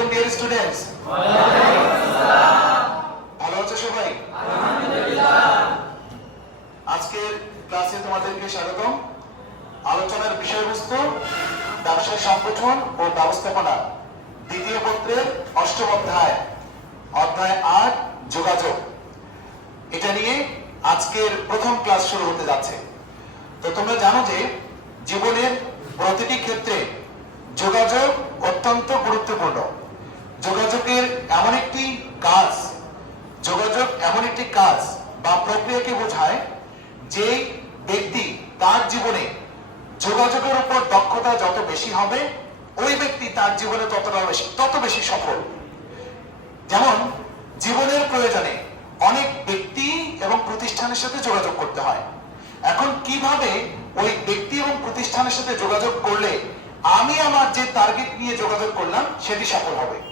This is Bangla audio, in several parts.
আলাইকুম ডিয়ার স্টুডেন্টস ভালো আছো সবাই? আজকের ক্লাসে তোমাদেরকে স্বাগতম। আলোচনার বিষয়বস্তু ব্যবসায় সংগঠন ও ব্যবস্থাপনা। দ্বিতীয় পত্রের অষ্টম অধ্যায় অধ্যায় আট, যোগাযোগ। এটা নিয়ে আজকের প্রথম ক্লাস শুরু হতে যাচ্ছে। তো তোমরা জানো যে জীবনের প্রতিটি ক্ষেত্রে যোগাযোগ অত্যন্ত গুরুত্বপূর্ণ। যোগাযোগের এমন একটি কাজ, যোগাযোগ এমন একটি কাজ বা প্রক্রিয়াকে বোঝায়? যে ব্যক্তি তার জীবনে যোগাযোগের উপর দক্ষতা যত বেশি হবে, ওই ব্যক্তি তার জীবনে ততটা বেশি, তত বেশি সফল। যেমন, জীবনের প্রয়োজনে অনেক ব্যক্তি এবং প্রতিষ্ঠানের সাথে যোগাযোগ করতে হয়। এখন কীভাবে ওই ব্যক্তি এবং প্রতিষ্ঠানের সাথে যোগাযোগ করলে আমি আমার যে টার্গেট নিয়ে যোগাযোগ করলাম, সেটি সফল হবে?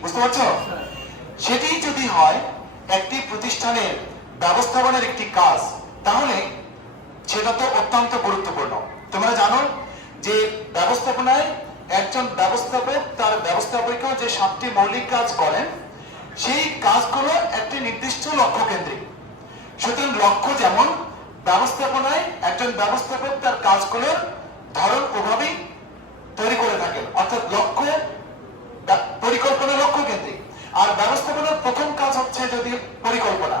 বুঝতে পারছ? সেটি যদি হয়, একটি প্রতিষ্ঠানের ব্যবস্থাপনার একটি কাজ, তাহলে সেটা তো অত্যন্ত গুরুত্বপূর্ণ। তোমরা জানো যে ব্যবস্থাপনায় একজন ব্যবস্থাপক, তার ব্যবস্থাপকেও যে সাতটি মৌলিক কাজ করেন, সেই কাজগুলো একটি নির্দিষ্ট লক্ষ্য কেন্দ্রিক। সুতরাং লক্ষ্য যেমন, ব্যবস্থাপনায় একজন ব্যবস্থাপক তার কাজগুলোর ধরন ওভাবেই তৈরি করে থাকেন। অর্থাৎ লক্ষ্য পরিকল্পনা লক্ষ্য কেন্দ্রিক। আর ব্যবস্থাপনার প্রথম কাজ হচ্ছে যদি পরিকল্পনা।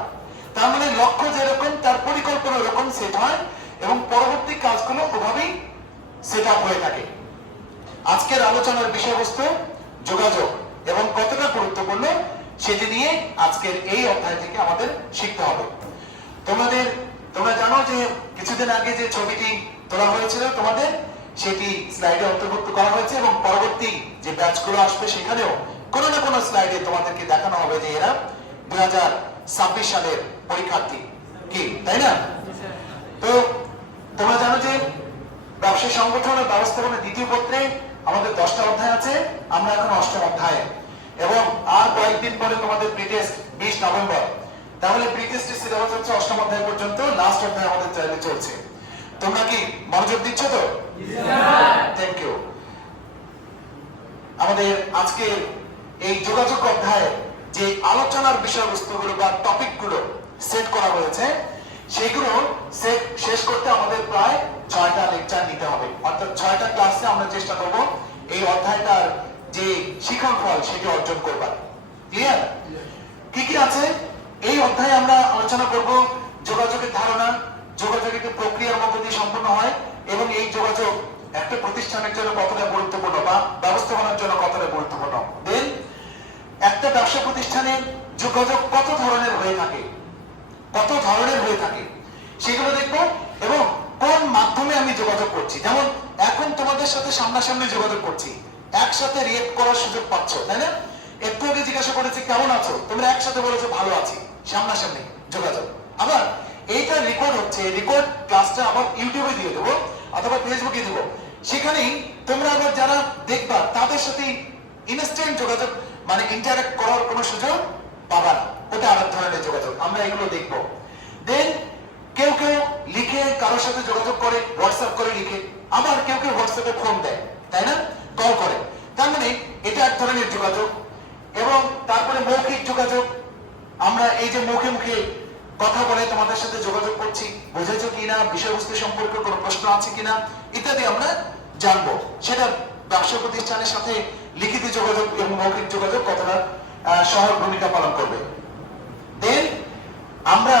তার মানে লক্ষ্য যেরকম, তার পরিকল্পনা ওরকম সেট হয় এবং পরবর্তী কাজগুলো ওভাবেই সেট আপ হয়ে থাকে। আজকের আলোচনার বিষয়বস্তু যোগাযোগ এবং কতটা গুরুত্বপূর্ণ সেটি নিয়ে আজকের এই অধ্যায় থেকে আমাদের শিখতে হবে। তোমাদের তোমরা জানো যে কিছুদিন আগে যে ছবিটি তোলা হয়েছিল, তোমাদের সেটি স্লাইডে অন্তর্ভুক্ত করা হয়েছে এবং পরবর্তী যে ব্যাচগুলো আসবে সেখানেও কোনো না কোনো স্লাইডে তোমাদেরকে দেখানো হবে যে এরা দুই সালের পরীক্ষার্থী কি, তাই না? তো তোমরা জানো যে ব্যবসায় সংগঠন ও ব্যবস্থাপনা দ্বিতীয় পত্রে আমাদের দশটা অধ্যায় আছে, আমরা এখন অষ্টম অধ্যায়ে। এবং আর কয়েকদিন পরে তোমাদের প্রিটেস্ট বিশ নভেম্বর। তাহলে প্রিটেস্টের সিলেবাস হচ্ছে অষ্টম অধ্যায় পর্যন্ত লাস্ট অধ্যায় আমাদের চাইলে চলছে। তোমরা কি মনোযোগ দিচ্ছ তো? থ্যাংক ইউ আমাদের আজকে এই যোগাযোগ অধ্যায়ে যে আলোচনার বিষয়বস্তুগুলো বা টপিকগুলো সেট করা হয়েছে সেগুলো সেট শেষ করতে আমাদের প্রায় ছয়টা লেকচার নিতে হবে। অর্থাৎ ছয়টা ক্লাসে আমরা চেষ্টা করব এই অধ্যায়টার যে শিক্ষণ ফল সেটি অর্জন করবার। ক্লিয়ার কি কি আছে? এই অধ্যায়ে আমরা আলোচনা করব যোগাযোগের ধারণা যোগাযোগ একটি প্রক্রিয়ার মধ্য দিয়ে সম্পন্ন হয় এবং এই যোগাযোগ একটা প্রতিষ্ঠানের জন্য কতটা গুরুত্বপূর্ণ বা ব্যবস্থাপনার জন্য কতটা গুরুত্বপূর্ণ? দেন একটা ব্যবসা প্রতিষ্ঠানে যোগাযোগ কত ধরনের হয়ে থাকে? কত ধরনের হয়ে থাকে? সেগুলো দেখব এবং কোন মাধ্যমে আমি যোগাযোগ করছি? যেমন, এখন তোমাদের সাথে সামনাসামনি যোগাযোগ করছি। একসাথে রিয়েক্ট করার সুযোগ পাচ্ছ, তাই না? একটু আগে জিজ্ঞাসা করেছি, কেমন আছো? তোমরা একসাথে বলেছ, ভালো আছি। সামনাসামনি যোগাযোগ। আবার এইটা রেকর্ড হচ্ছে রেকর্ড ক্লাসটা আবার ইউটিউবে দিয়ে দেবো, অথবা ফেসবুকে দেবো। সেখানেই তোমরা আবার যারা দেখবা, তাদের সাথে ইনস্ট্যান্ট যোগাযোগ মানে ইন্টারাক্ট করার কোনো সুযোগ পাবা না। ওটা আর এক ধরনের যোগাযোগ, আমরা এগুলো দেখব। দেন কেউ কেউ লিখে কারোর সাথে যোগাযোগ করে হোয়াটসঅ্যাপ করে লিখে, আবার কেউ কেউ হোয়াটসঅ্যাপে ফোন দেয়, তাই না? কল করে। তার মানে এটা এক ধরনের যোগাযোগ, এবং তারপরে মৌখিক যোগাযোগ, আমরা এই যে মুখে মুখে কথা বলে তোমাদের সাথে যোগাযোগ করছি। বুঝেছ কিনা? বিষয়বস্তু সম্পর্কে কোনো প্রশ্ন আছে কিনা? ইত্যাদি আমরা জানব। সেটা ব্যবসা প্রতিষ্ঠানের সাথে লিখিত যোগাযোগ এবং মৌখিক যোগাযোগ কতটা সহায়ক ভূমিকা পালন করবে। দেন আমরা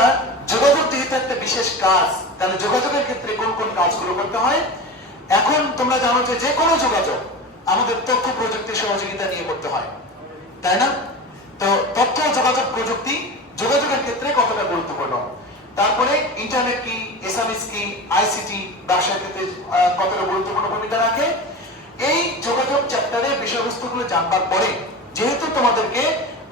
যোগাযোগ যেহেতু একটা বিশেষ কাজ, তাহলে যোগাযোগের ক্ষেত্রে কোন কোন কাজগুলো করতে হয়? এখন তোমরা জানো যে যে কোনো যোগাযোগ আমাদের তথ্য প্রযুক্তির সহযোগিতা নিয়ে করতে হয়। তাই না? তো তথ্য যোগাযোগ প্রযুক্তি যোগাযোগের ক্ষেত্রে কতটা গুরুত্বপূর্ণ? তারপরে ইন্টারনেট কি এসএমএস কি আইসিটি ব্যবসার ক্ষেত্রে কতটা গুরুত্বপূর্ণ ভূমিকা রাখে? এই যোগাযোগ চ্যাপ্টারের বিষয়বস্তুগুলো জানবার পরে যেহেতু তোমাদেরকে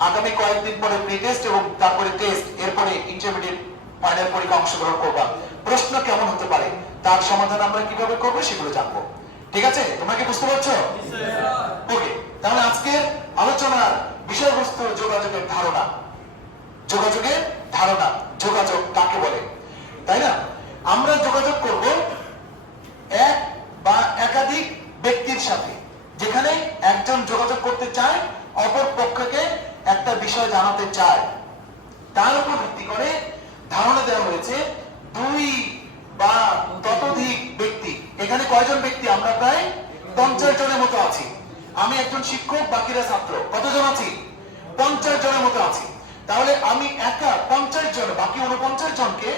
আগামী কয়েকদিন পরে প্রি টেস্ট এবং তারপরে টেস্ট এরপরে ইন্টারমিডিয়েট ফাইনাল পরীক্ষা অংশগ্রহণ করবা। প্রশ্ন কেমন হতে পারে তার সমাধান আমরা কীভাবে করব সেগুলো জানব। ঠিক আছে? তোমরা কি বুঝতে পারছ? ওকে তাহলে আজকের আলোচনার বিষয়বস্তু যোগাযোগের ধারণা। যোগাযোগের ধারণা, যোগাযোগ কাকে বলে? তাই না? আমরা যোগাযোগ করব এক বা একাধিক ব্যক্তির সাথে, যেখানে একজন যোগাযোগ করতে চায়, অপর পক্ষকে একটা বিষয় জানাতে চায়। তার উপর ভিত্তি করে ধারণা দেওয়া হয়েছে দুই বা ততোধিক ব্যক্তি, এখানে কয়জন ব্যক্তি? আমরা প্রায় পঞ্চাশ জনের মতো আছি। আমি একজন শিক্ষক, বাকিরা ছাত্র। কতজন আছি পঞ্চাশ জনের মতো আছি তাহলে আমি একা পঞ্চাশ জন, বাকি উনপঞ্চাশ জনকে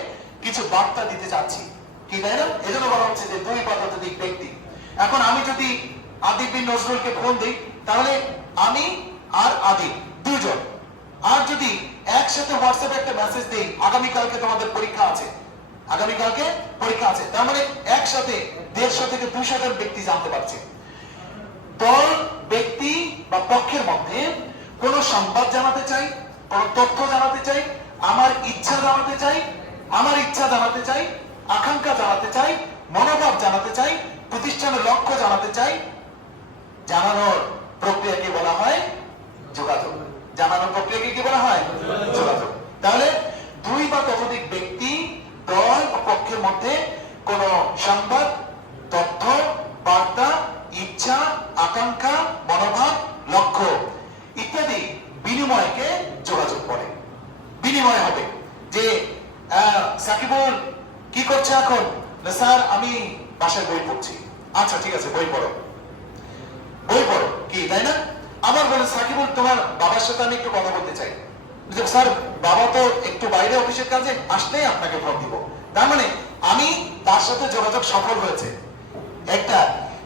কিছু বার্তা দিতে চাচ্ছি। কি, তাই না? এজন্য বলা হচ্ছে যে দুই বা ব্যক্তি। এখন আমি যদি আদিব বিন নজরুলকে ফোন দিই, তাহলে আমি আর আদিব দুজন। আর যদি একসাথে হোয়াটসঅ্যাপে একটা মেসেজ দিই, আগামীকালকে তোমাদের পরীক্ষা আছে। আগামীকালকে পরীক্ষা আছে। তার মানে একসাথে দেড়শো থেকে দুশো জন ব্যক্তি জানতে পারছে। দল, ব্যক্তি বা পক্ষের মধ্যে কোন সংবাদ জানাতে চাই কোন তথ্য জানাতে চাই, আমার ইচ্ছা জানাতে চাই, আমার ইচ্ছা জানাতে চাই, আকাঙ্ক্ষা জানাতে চাই, মনোভাব জানাতে চাই, প্রতিষ্ঠানের লক্ষ্য জানাতে চাই। জানানোর প্রক্রিয়াকে বলা হয়? যোগাযোগ। জানানোর প্রক্রিয়াকে কি বলা হয়? যোগাযোগ। তাহলে দুই বা ততোধিক ব্যক্তি দল ও পক্ষের মধ্যে কোন সংবাদ, তথ্য, বার্তা, ইচ্ছা, আকাঙ্ক্ষা, মনোভাব, লক্ষ্য ইত্যাদি বিনিময়কে যোগাযোগ করে। বিনিময় হবে। যে সাকিবুল কি করছে এখন? না, স্যার আমি বাসায় বই পড়ছি। আচ্ছা ঠিক আছে বই পড়ো। বই পড়ো। কি তাই না? আবার বলে সাকিবুল তোমার বাবার সাথে আমি একটু কথা বলতে চাই। স্যার বাবা তো একটু বাইরে অফিসের কাজে আসলেই আপনাকে ফোন দিব। তার মানে আমি তার সাথে যোগাযোগ সফল হয়েছে। একটা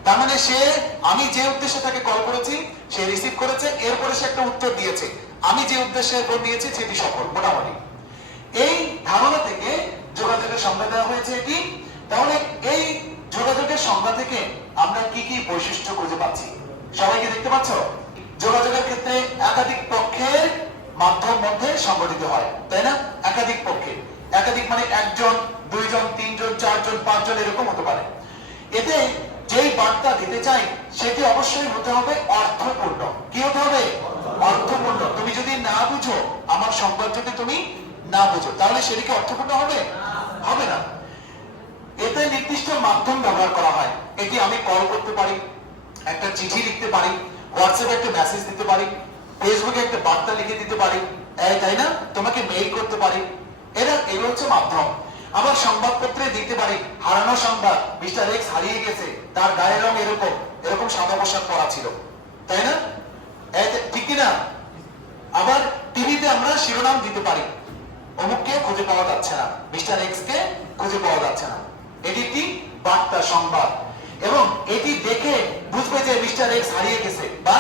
তার মানে সে, আমি যে উদ্দেশ্যে তাকে কল করেছি, সে রিসিভ করেছে, এরপরে সে একটা উত্তর দিয়েছে। আমি যে উদ্দেশ্যে ফোন দিয়েছি সেটি সফল, মোটামুটি। এই ধারণা থেকে যোগাযোগের সংজ্ঞা দেওয়া হয়েছে কি? তাহলে এই যোগাযোগের সংজ্ঞা থেকে আমরা কি কি বৈশিষ্ট্য খুঁজে পাচ্ছি? সবাইকে দেখতে পাচ্ছ? যোগাযোগের ক্ষেত্রে একাধিক পক্ষের মাধ্যম মধ্যে সংগঠিত হয়, তাই না? একাধিক পক্ষে। একাধিক মানে একজন, দুইজন, তিনজন, চারজন, পাঁচজন, এরকম হতে পারে। এতে যেই বার্তা দিতে চাই, সেটি অবশ্যই হতে হবে অর্থপূর্ণ। কি হতে হবে? অর্থপূর্ণ। তুমি যদি না বুঝো, আমার সংবাদ যদি তুমি না বুঝো, তাহলে সেটি কি অর্থপূর্ণ হবে? হবে না। এতে নির্দিষ্ট মাধ্যম ব্যবহার করা হয়। এটি আমি কল করতে পারি, একটা চিঠি লিখতে পারি হোয়াটসঅ্যাপে একটা মেসেজ দিতে পারি ফেসবুকে একটা বার্তা লিখে দিতে পারি। তাই না? তোমাকে মেইল করতে পারি। এরা এগুলো হচ্ছে মাধ্যম। আবার সংবাদপত্রে দিতে পারি, হারানো সংবাদ, মিস্টার এক্স হারিয়ে গেছে, তার গায়ের রং এরকম এরকম সাদা পোশাক পরা ছিল। তাই না? ঠিক কিনা? আবার টিভিতে আমরা শিরোনাম দিতে পারি। অমুককে খুঁজে পাওয়া যাচ্ছে না, মিস্টার এক্স কে খুঁজে পাওয়া যাচ্ছে না। এটি একটি বার্তা সংবাদ। এবং এটি দেখে বুঝবে যে মিস্টার এক্স হারিয়ে গেছে, বা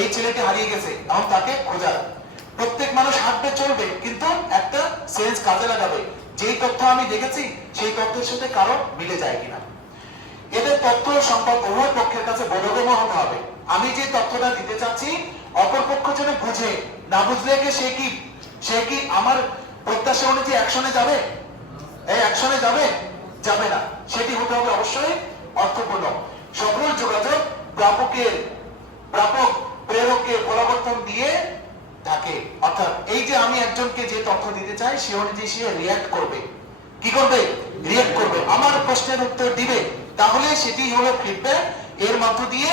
এই ছেলেটি হারিয়ে গেছে এবং তাকে খোঁজার। প্রত্যেক মানুষ হাঁটবে, চলবে, কিন্তু একটা সেন্স কাজে লাগাবে। যেই তথ্য আমি দেখেছি, সেই তথ্যের সাথে কারও মিলে যায় কিনা। এদের তথ্য সংবাদ উভয় পক্ষের কাছে বোধগম্য হতে হবে। আমি যে তথ্যটা দিতে চাচ্ছি, অপর পক্ষ যেন বুঝে। না বুঝলে কি, সে কি? সে কি আমার প্রত্যাশা অনুযায়ী অ্যাকশনে যাবে? এই অ্যাকশনে যাবে? যাবে না। সেটি হতে হবে অবশ্যই অর্থপূর্ণ। সকল যোগাযোগ প্রাপকের প্রাপক প্রেরককে পরিবর্তন দিয়ে থাকে অর্থাৎ এই যে আমি একজনকে যে তথ্য দিতে চাই, সে অনুযায়ী সে রিয়াক্ট করবে। কি করবে? রিয়াক্ট করবে। আমার প্রশ্নের উত্তর দিবে। তাহলে সেটি হলো ফিডব্যাক এর মধ্য দিয়ে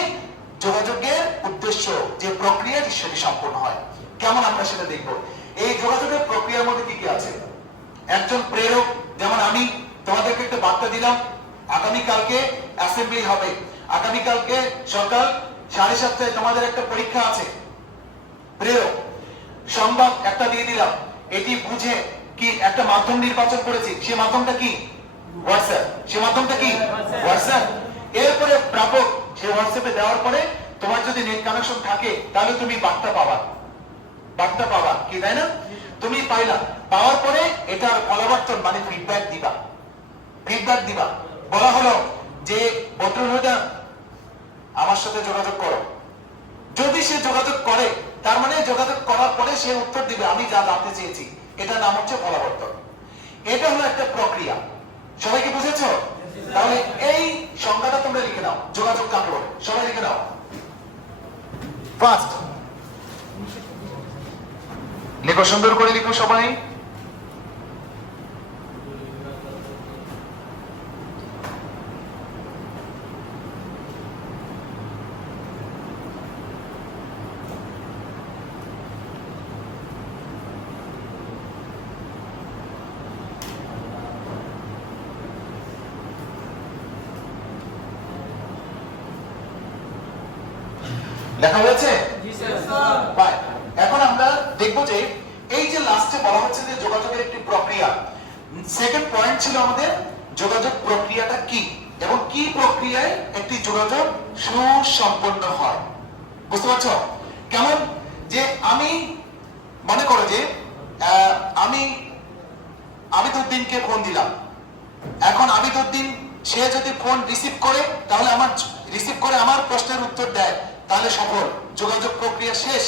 যোগাযোগের উদ্দেশ্য, যে প্রক্রিয়া সেটি সম্পূর্ণ হয়। কেমন আমরা সেটা দেখব? এই যোগাযোগের প্রক্রিয়ার মধ্যে কি কি আছে? একজন প্রেরক, যেমন আমি তোমাদেরকে একটা বার্তা দিলাম আগামী কালকে অ্যাসেম্বলি হবে। আগামী কালকে সকাল সাড়ে সাতটায় তোমাদের একটা পরীক্ষা আছে। প্রেরক সংবাদ একটা দিয়ে দিলাম। এটি বুঝে কি একটা মাধ্যম নির্বাচন করেছি। সে মাধ্যমটা কি? হোয়াটসঅ্যাপ সে মাধ্যমটা কি? হোয়াটসঅ্যাপ এরপরে প্রাপক সে হোয়াটসঅ্যাপে দেওয়ার পরে তোমার যদি নেট কানেকশন থাকে, তাহলে তুমি বার্তা পাবা। বার্তা পাবা। কি, তাই না? তুমি পাইলা। পাওয়ার পরে এটার ফলাবর্তন মানে ফিডব্যাক দিবা। ফিডব্যাক দিবা। বলা হলো যে বদরুল হুদা আমার সাথে যোগাযোগ করো। যদি সে যোগাযোগ করে তার মানে যোগাযোগ করার পরে সে উত্তর দিবে, আমি যা জানতে চেয়েছি এটা নাম হচ্ছে ফলাবর্তন এটা হলো একটা প্রক্রিয়া। সবাইকে বুঝেছ? তাহলে এই সংজ্ঞাটা তোমরা লিখে নাও, যোগাযোগ কাকে বলে সবাই লিখে নাও। ফার্স্ট লেখো, সুন্দর করে লিখো সবাই। লেখা হয়েছে? এখন আমরা দেখব যে এই যে লাস্টে বলা হচ্ছে যে যোগাযোগের একটি প্রক্রিয়া সেকেন্ড পয়েন্ট ছিল আমাদের যোগাযোগ প্রক্রিয়াটা কি এবং কি প্রক্রিয়ায় একটি যোগাযোগ সুসম্পন্ন হয়? বুঝতে পারছ? কেমন? যে আমি মনে করো যে আমি আবিদুদ্দিনকে ফোন দিলাম। এখন আবিদুদ্দিন সে যদি ফোন রিসিভ করে তাহলে আমার রিসিভ করে আমার প্রশ্নের উত্তর দেয়। তাহলে সফল, যোগাযোগ প্রক্রিয়া শেষ।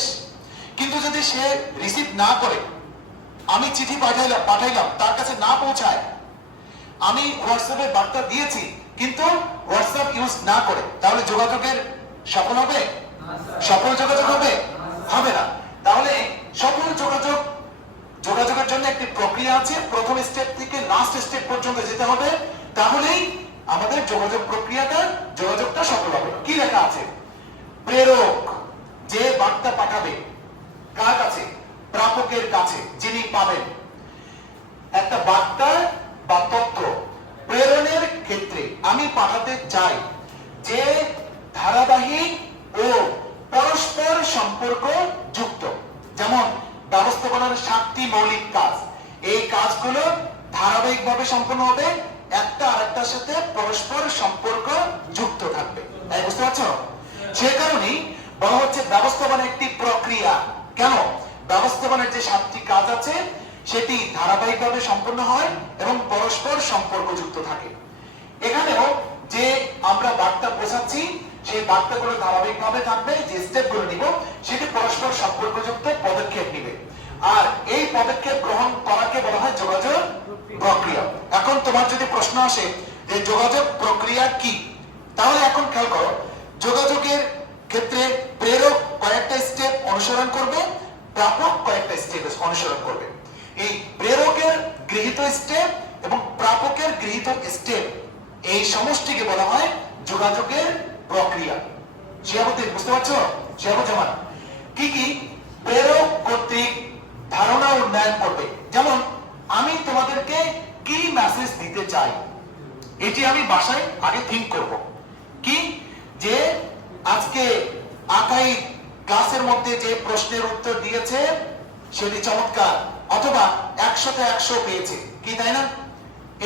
কিন্তু যদি সে রিসিভ না করে, আমি চিঠি পাঠাইলাম পাঠাইলাম, তার কাছে না পৌঁছায়, আমি হোয়াটসঅ্যাপে বার্তা দিয়েছি, কিন্তু হোয়াটসঅ্যাপ ইউজ না করে, তাহলে যোগাযোগের সফল হবে? সফল যোগাযোগ হবে? হবে না। তাহলে সফল যোগাযোগ যোগাযোগের জন্য একটি প্রক্রিয়া আছে। প্রথম স্টেপ থেকে লাস্ট স্টেপ পর্যন্ত যেতে হবে। তাহলেই আমাদের যোগাযোগ প্রক্রিয়াটা যোগাযোগটা সফল হবে। কি লেখা আছে? প্রেরক যে বার্তা পাঠাবে, কার কাছে? প্রাপকের কাছে, যিনি পাবেন। একটা বার্তা বা তথ্য প্রেরণের ক্ষেত্রে আমি পাঠাতে চাই যে ধারাবাহিক ও পরস্পর সম্পর্ক যুক্ত। যেমন ব্যবস্থাপনার সাতটি মৌলিক কাজ। এই কাজগুলো ধারাবাহিকভাবে সম্পন্ন হবে, একটা আরেকটার সাথে পরস্পর সম্পর্ক যুক্ত থাকবে। তাই বুঝতে পারছ? সে কারণেই বলা হচ্ছে ব্যবস্থাপনা একটি প্রক্রিয়া। কেন? ব্যবস্থাপনার যে সাতটি কাজ আছে, সেটি ধারাবাহিকভাবে সম্পন্ন হয় এবং পরস্পর সম্পর্কযুক্ত থাকে। এখানেও যে আমরা বার্তা বোঝাচ্ছি সেই বার্তাগুলো ধারাবাহিকভাবে থাকবে, যে স্টেপগুলো নিব, সেটি পরস্পর সম্পর্কযুক্ত পদক্ষেপ নিবে। আর এই পদক্ষেপ গ্রহণ করাকে বলা হয় যোগাযোগ প্রক্রিয়া। এখন তোমার যদি প্রশ্ন আসে যে যোগাযোগ প্রক্রিয়া কি, তাহলে এখন খেয়াল করো যোগাযোগের ক্ষেত্রে প্রেরক কয়েকটা স্টেপ অনুসরণ করবে প্রাপক কয়েকটা স্টেপ অনুসরণ করবে। এই প্রেরকের গৃহীত স্টেপ এবং প্রাপকের গৃহীত স্টেপ এই সমষ্টিকে বলা হয় যোগাযোগের প্রক্রিয়া। শিয়াবুদ্দিন, বুঝতে পারছ? শিয়াবুজ্জামান, কি কি? প্রেরক কর্তৃক ধারণা উন্নয়ন করবে। যেমন, আমি তোমাদেরকে কি মেসেজ দিতে চাই? এটি আমি বাসায় আগে থিঙ্ক করব। কি? যে আজকে আকাই ক্লাসের মধ্যে যে প্রশ্নের উত্তর দিয়েছে, সেটি চমৎকার। অথবা একশোতে একশো পেয়েছে। কি, তাই না?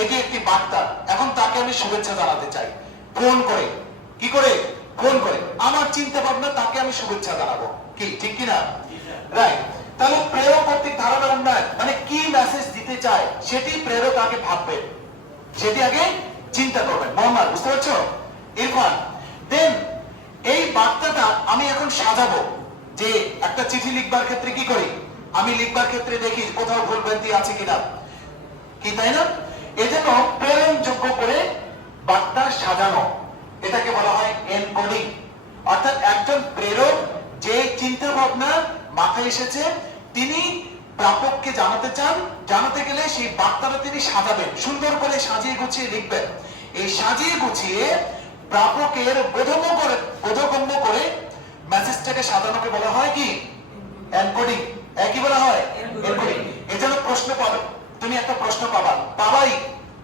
এটি একটি বার্তা। এখন তাকে আমি শুভেচ্ছা জানাতে চাই। ফোন করে। কি করে? ফোন করে। আমার চিন্তা ভাবনা তাকে আমি শুভেচ্ছা জানাব। কি, ঠিক কি না রাইট তাহলে প্রেরক কর্তৃক ধারণা উন্নয়ন মানে কি মেসেজ দিতে চায়, সেটি প্রেরক আগে ভাববে। সেটি আগে চিন্তা করবেন মোহাম্মদ, বুঝতে পারছ? ইরফান আমি এখন সাজাবো যে একটা চিঠি লিখবার ক্ষেত্রে কি করি? আমি লিখবার ক্ষেত্রে দেখি কোথাও ভুল ভ্রান্তি আছে কিনা। কি তাই না? এজন্য প্রেরণ যোগ্য করে বার্তা সাজানো, এটাকে বলা হয় এনকোডিং অর্থাৎ একজন প্রেরক যে চিন্তা ভাবনা মাথায় এসেছে, তিনি প্রাপককে জানাতে চান, জানাতে গেলে সেই বার্তাটা তিনি সাজাবেন, সুন্দর করে সাজিয়ে গুছিয়ে লিখবেন। এই সাজিয়ে গুছিয়ে প্রাপকের বোধগম্য করে বোধগম্য করে মেসেজটাকে সাজানোকে বলা হয় কি? এনকোডিং। একই বলা হয়? এনকোডিং। এজন্য প্রশ্ন পাবে। তুমি একটা প্রশ্ন পাবা। পাবাই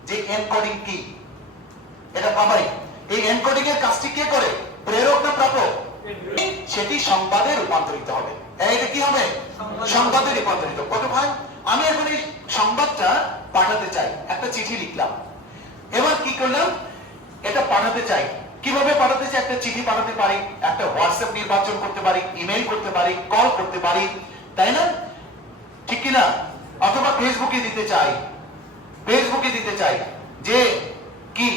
যে এনকোডিং কি? এটা পাবাই। এই এনকোডিং এর কাজটি কে করে? প্রেরক না প্রাপক? সেটি সংবাদে রূপান্তরিত হবে। এটা কি হবে? সংবাদে। রূপান্তরিত। কত ভাই আমি এখন এই সংবাদটা পাঠাতে চাই। একটা চিঠি লিখলাম। এবার কি করলাম? এটা পাঠাতে চাই। কীভাবে পাঠাতে চাই? একটা চিঠি পাঠাতে পারি একটা হোয়াটসঅ্যাপ নির্বাচন করতে পারি ইমেল করতে পারি কল করতে পারি তাই না? ঠিক কি না অথবা ফেসবুকে দিতে চাই ফেসবুকে দিতে চাই যে কি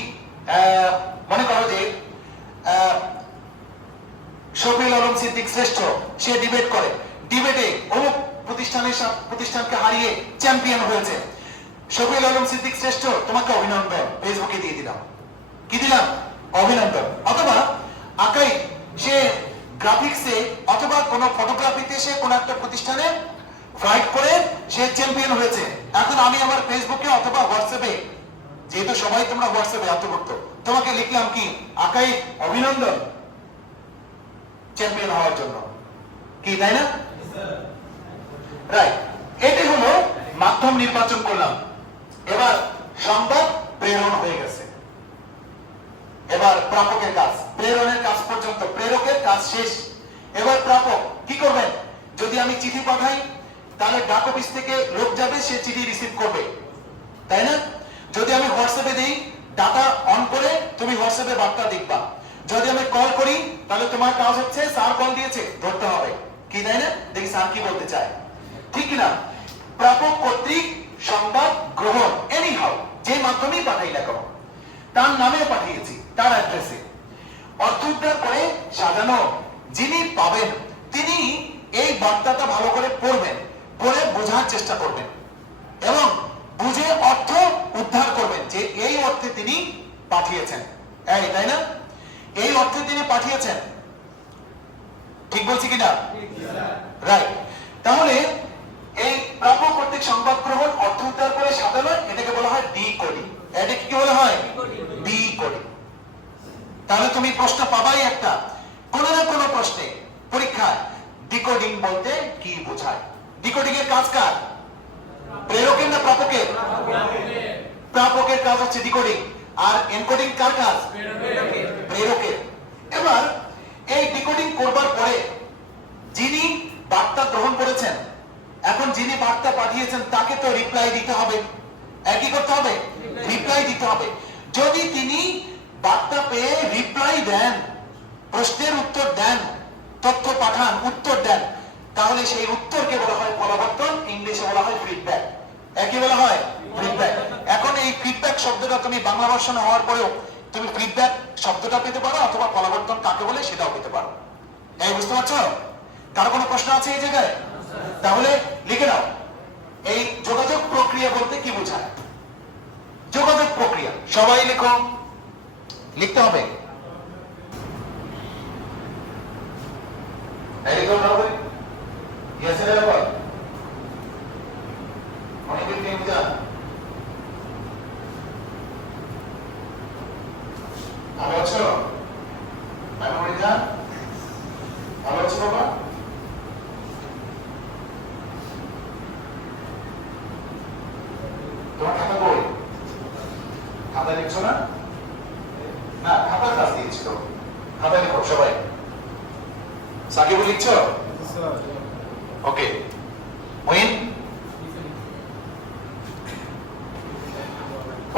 মনে করো যে আহ, শফিউল আলম সিদ্দিক শ্রেষ্ঠ সে ডিবেট করে। ডিবেটে অমুক প্রতিষ্ঠানের প্রতিষ্ঠানকে হারিয়ে চ্যাম্পিয়ন হয়েছে। শফিউল আলম সিদ্দিক শ্রেষ্ঠ তোমাকে অভিনন্দন ফেসবুকে দিয়ে দিলাম। কি দিলাম? অভিনন্দন। অথবা আকাই সে গ্রাফিক্সে অথবা কোন ফটোগ্রাফিতে সে কোন একটা প্রতিষ্ঠানে ফাইট করে, সে চ্যাম্পিয়ন হয়েছে। এখন আমি আমার ফেসবুকে অথবা হোয়াটসঅ্যাপে যেহেতু সবাই তোমরা হোয়াটসঅ্যাপে অন্তর্ভুক্ত তোমাকে লিখলাম কি, আকাই, অভিনন্দন চ্যাম্পিয়ন হওয়ার জন্য। কি, তাই না? রাইট এটি হলো মাধ্যম নির্বাচন করলাম। এবার সংবাদ প্রেরণ হয়ে প্রাপকের কাজ, প্রেরণের কাজ পর্যন্ত, প্রেরকের কাজ শেষ। এবার প্রাপক, কি করবেন? যদি আমি চিঠি পাঠাই, তাহলে ডাক অফিস থেকে লোক যাবে, সে চিঠি রিসিভ করবে। তাই না? যদি আমি হোয়াটসঅ্যাপে দিই ডাটা অন করে তুমি হোয়াটসঅ্যাপে বার্তা দেখবা। যদি আমি কল করি, তাহলে তোমার কাজ হচ্ছে স্যার কল দিয়েছে, ধরতে হবে। কি, তাই না? দেখি স্যার কি বলতে চায়। ঠিক না প্রাপক কর্তৃক সংবাদ গ্রহণ এনি হাউ যে মাধ্যমেই পাঠাই না কেন তার নামে পাঠিয়েছি। তার অ্যাড্রেসে অর্থ উদ্ধার করে সাজানো যিনি পাবেন তিনি এই বার্তাটা ভালো করে পড়বেন পড়ে বোঝার চেষ্টা করবেন এবং বুঝে অর্থ উদ্ধার করবেন যে এই অর্থে তিনি পাঠিয়েছেন। এই তাই না? এই অর্থে তিনি পাঠিয়েছেন। ঠিক বলছি কিনা রাইট তাহলে এই প্রাপক কর্তৃক সংবাদ গ্রহণ অর্থ উদ্ধার করে সাজানো এটাকে বলা হয় ডি কোডিং এটাকে কি বলা হয়? ডি কোডিং তাহলে তুমি প্রশ্ন পাবাই একটা। কোন না কোনো প্রশ্নে পরীক্ষায় ডিকোডিং বলতে কি বোঝায়? ডিকোডিং এর কাজ কার? প্রেরকের না প্রাপকের? প্রাপকের কাজ হচ্ছে ডিকোডিং। আর এনকোডিং কার কাজ? প্রেরকের। এবার এই ডিকোডিং করবার পরে যিনি বার্তা গ্রহণ করেছেন, এখন যিনি বার্তা পাঠিয়েছেন, তাকে তো রিপ্লাই দিতে হবে। একই করতে হবে? রিপ্লাই দিতে হবে। যদি তিনি বার্তা পেয়ে রিপ্লাই দেন, প্রশ্নের উত্তর দেন, তথ্য পাঠান, উত্তর দেন। তাহলে সেই উত্তরকে বলা হয় ফলাবর্তন ইংলিশে বলা হয় ফিডব্যাক একই বলা হয় ফিডব্যাক এখন এই ফিডব্যাক শব্দটা তুমি বাংলা ভার্সনে হওয়ার পরেও তুমি ফিডব্যাক শব্দটা পেতে পারো অথবা ফলাবর্তন কাকে বলে সেটাও পেতে পারো। এই বুঝতে পারছ? কারও কোনো প্রশ্ন আছে এই জায়গায়? তাহলে লিখে নাও। এই যোগাযোগ প্রক্রিয়া বলতে কি বোঝায়? যোগাযোগ প্রক্রিয়া। সবাই লিখো। লিখতে হবে। না হবে ইয়েসের ব্যাপার অনেকের কি বুঝা ভালো আছো ভালো মরিজা ভালো আছো বাবা তোমার খাতা কই খাতা লিখছো না না খাতার কাজ দিয়েছিল খাতা লিখো সবাই সাকিবুল লিখছো ওকে ওয়েন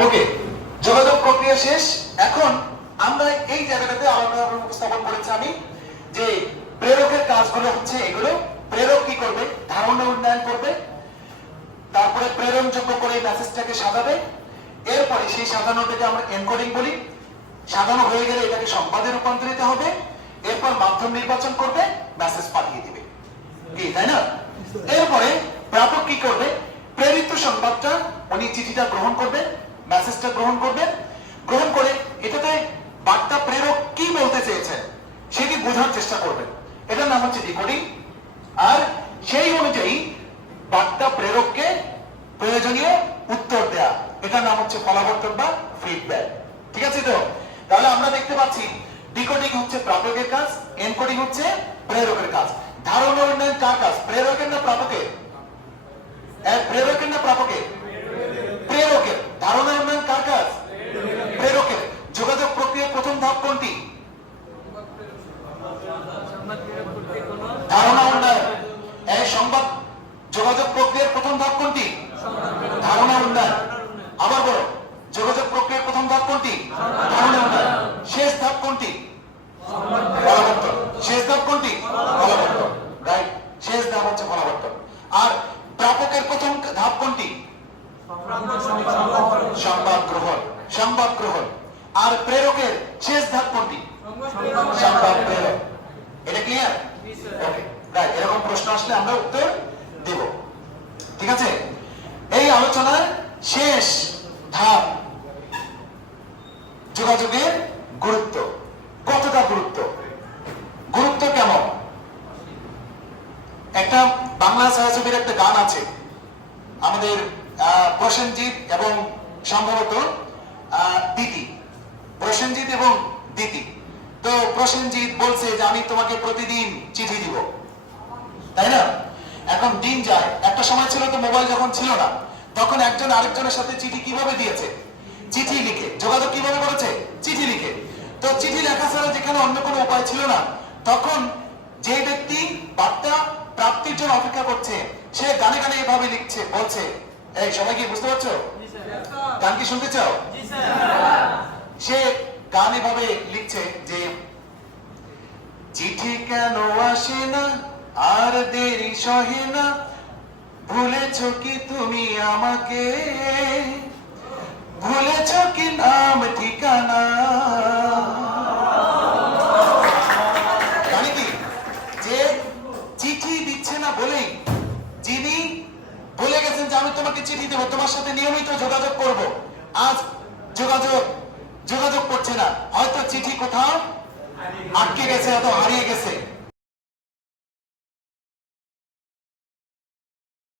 ওকে, যোগাযোগ প্রক্রিয়া শেষ। এখন আমরা এই জায়গাটাতে আলোচনা উপস্থাপন করেছি আমি, যে প্রেরকের কাজগুলো হচ্ছে এগুলো। প্রেরক কি করবে? ধারণা উন্নয়ন করবে। তারপরে প্রেরণযোগ্য করে মেসেজটাকে সাজাবে। এরপরে সেই সাজানোটাকে আমরা এনকোডিং বলি। সাজানো হয়ে গেলে এটাকে সংবাদে রূপান্তরিত হবে। এরপর মাধ্যম নির্বাচন করবে মেসেজ পাঠিয়ে দিবে। তাই না? এরপরে প্রাপক কি করবে? প্রেরিত সংবাদটা, উনি চিঠিটা গ্রহণ করবেন মেসেজটা গ্রহণ করবেন গ্রহণ করে এটাতে বার্তা প্রেরক কি বলতে চেয়েছেন সেটি বোঝার চেষ্টা করবেন এটার নাম হচ্ছে ডিকোডিং আর সেই অনুযায়ী বার্তা প্রেরককে প্রয়োজনীয় উত্তর দেয়া। এটার নাম হচ্ছে ফলাবর্তন বা ফিডব্যাক ঠিক আছে তো? তাহলে আমরা দেখতে পাচ্ছি ডিকোডিং হচ্ছে প্রাপকের কাজ এনকোডিং হচ্ছে প্রেরকের কাজ। ধারণা উন্নয়ন কার কাজ প্রেরকের না প্রাপকের প্রেরকের না প্রাপকের প্রেরকের ধারণা উন্নয়ন কার কাজ প্রেরকের যোগাযোগ প্রক্রিয়ার প্রথম ধাপ কোনটি ধারণা উন্নয়ন এই সংবাদ যোগাযোগ প্রক্রিয়ার প্রথম ধাপ কোনটি ধারণা উন্নয়ন আবার বলো যোগাযোগ প্রক্রিয়ার প্রথম ধাপ কোনটি ধারণা উন্নয়ন শেষ ধাপ কোনটি ফলাবর্তন শেষ ধাপ কোনটি ফলাবর্তন রাইট শেষ ধাপ হচ্ছে ফলাবর্তন আর প্রাপকের প্রথম ধাপ কোনটি সংবাদ গ্রহণ সংবাদ গ্রহণ আর প্রেরকের শেষ ধাপ কোনটি সংবাদ প্রেরক এটা ক্লিয়ার ওকে রাইট এরকম প্রশ্ন আসলে আমরা উত্তর দেব ঠিক আছে এই আলোচনার শেষ ধাপ যোগাযোগের গুরুত্ব কতটা গুরুত্ব গুরুত্ব কেমন একটা বাংলা ছায়াছবির একটা গান আছে। আমাদের প্রসেনজিৎ এবং সম্ভবত দিতি। প্রসেনজিৎ এবং দিতি। তো প্রসেনজিৎ বলছে যে, আমি তোমাকে প্রতিদিন চিঠি দিব। তাই না? এখন দিন যায়। একটা সময় ছিল তো মোবাইল যখন ছিল না। তখন একজন আরেকজনের সাথে চিঠি কীভাবে দিয়েছে? চিঠি লিখে। যোগাযোগ কীভাবে করেছে? চিঠি লিখে। তো চিঠি লেখা ছাড়া যেখানে অন্য কোনো উপায় ছিল না। তখন যে ব্যক্তি বার্তা প্রাপ্তির জন্য অপেক্ষা করছে। সে গানে গানে এভাবে লিখছে বলছে এই সবাই কি বুঝতে পারছ? গান কি শুনতে চাও? সে গান এভাবে লিখছে যে চিঠি কেন আসে না? আর দেরি সহে না? ভুলেছ কি তুমি আমাকে? ভুলেছ কি নাম ঠিকানা? যে আমি তোমাকে চিঠি দেবো, তোমার সাথে নিয়মিত যোগাযোগ করব। আজ যোগাযোগ যোগাযোগ করছে না। হয়তো চিঠি কোথাও আটকে গেছে অথবা হারিয়ে গেছে।